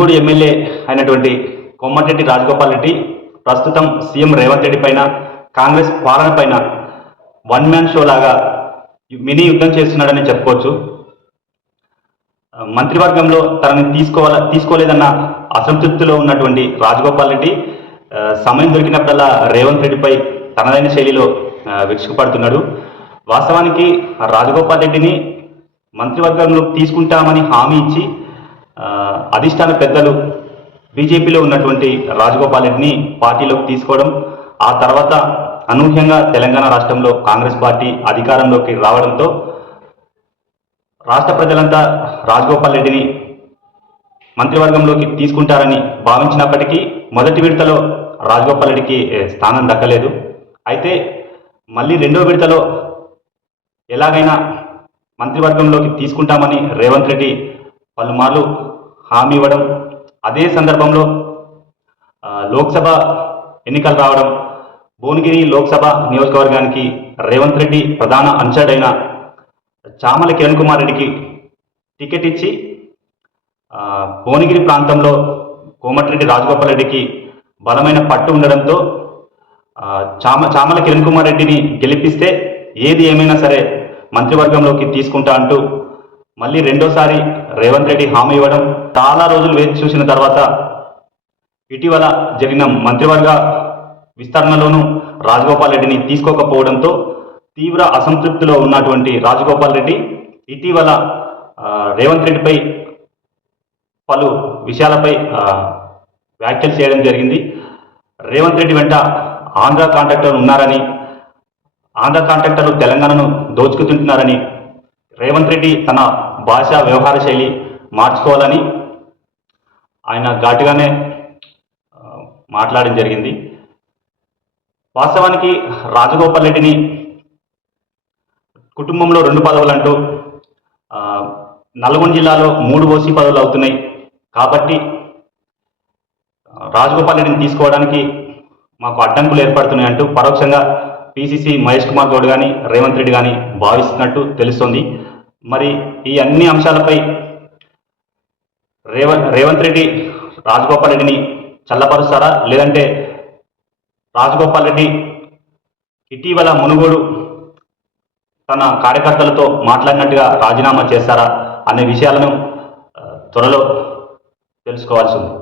Munugode MLA అయినటువంటి కోమటిరెడ్డి రాజగోపాల్ రెడ్డి ప్రస్తుతం CM Revanth Reddy పైన కాంగ్రెస్ పాలన పైన వన్ మ్యాన్ షో లాగా మినీ యుద్ధం చేస్తున్నాడని చెప్పుకోవచ్చు. మంత్రివర్గంలో తనని తీసుకోలేదన్న అసంతృప్తిలో ఉన్నటువంటి రాజగోపాల్ రెడ్డి సమయం దొరికినప్పుడల్లా రేవంత్ రెడ్డిపై తనదైన శైలిలో విరుచుకుపడుతున్నాడు. వాస్తవానికి రాజగోపాల్ రెడ్డిని మంత్రివర్గంలో తీసుకుంటామని హామీ ఇచ్చి అధిష్టాన పెద్దలు బీజేపీలో ఉన్నటువంటి రాజగోపాల్ రెడ్డిని పార్టీలోకి తీసుకోవడం, ఆ తర్వాత అనూహ్యంగా తెలంగాణ రాష్ట్రంలో కాంగ్రెస్ పార్టీ అధికారంలోకి రావడంతో రాష్ట్ర ప్రజలంతా రాజగోపాల్ రెడ్డిని మంత్రివర్గంలోకి తీసుకుంటారని భావించినప్పటికీ మొదటి విడతలో రాజగోపాల్ రెడ్డికి స్థానం దక్కలేదు. అయితే మళ్ళీ రెండో విడతలో ఎలాగైనా మంత్రివర్గంలోకి తీసుకుంటామని రేవంత్ రెడ్డి పలుమార్లు హామీ ఇవ్వడం, అదే సందర్భంలో లోక్సభ ఎన్నికలు రావడం, భువనగిరి లోక్సభ నియోజకవర్గానికి రేవంత్ రెడ్డి ప్రధాన అనుచరుడైన చామల కిరణ్ కుమార్ రెడ్డికి టికెట్ ఇచ్చి భువనగిరి ప్రాంతంలో కోమటిరెడ్డి రాజగోపాల్ రెడ్డికి బలమైన పట్టు ఉండడంతో చామల కిరణ్ కుమార్ రెడ్డిని గెలిపిస్తే ఏది ఏమైనా సరే మంత్రివర్గంలోకి తీసుకుంటా అంటూ మళ్ళీ రెండోసారి రేవంత్ రెడ్డి హామీ ఇవ్వడం, చాలా రోజులు వేచి చూసిన తర్వాత ఇటీవల జరిగిన మంత్రివర్గ విస్తరణలోనూ రాజగోపాల్ రెడ్డిని తీసుకోకపోవడంతో తీవ్ర అసంతృప్తిలో ఉన్నటువంటి రాజగోపాల్ రెడ్డి ఇటీవల రేవంత్ రెడ్డిపై పలు విషయాలపై వ్యాఖ్యలు చేయడం జరిగింది. రేవంత్ రెడ్డి వెంట ఆంధ్ర కాంట్రాక్టర్లు ఉన్నారని, ఆంధ్ర కాంట్రాక్టర్లు తెలంగాణను దోచుకుతుంటున్నారని, రేవంత్ రెడ్డి తన భాషా వ్యవహార శైలి మార్చుకోవాలని ఆయన ఘాటుగానే మాట్లాడడం జరిగింది. వాస్తవానికి రాజగోపాల్ రెడ్డిని కుటుంబంలో 2 పదవులు అంటూ నల్గొండ జిల్లాలో 3 ఓసీ పదవులు అవుతున్నాయి. కాబట్టి రాజగోపాల్ రెడ్డిని తీసుకోవడానికి మాకు అడ్డంకులు ఏర్పడుతున్నాయంటూ పరోక్షంగా పిసిసి మహేష్ కుమార్ గౌడ్ కానీ రేవంత్ రెడ్డి కానీ భావిస్తున్నట్టు తెలుస్తోంది. మరి ఈ అన్ని అంశాలపై రేవంత్ రెడ్డి రాజగోపాల్ రెడ్డిని చల్లపరుస్తారా, లేదంటే రాజగోపాల్ రెడ్డి ఇటీవల మునుగోడు తన కార్యకర్తలతో మాట్లాడినట్టుగా రాజీనామా చేస్తారా అనే విషయాలను త్వరలో తెలుసుకోవాల్సి ఉంది.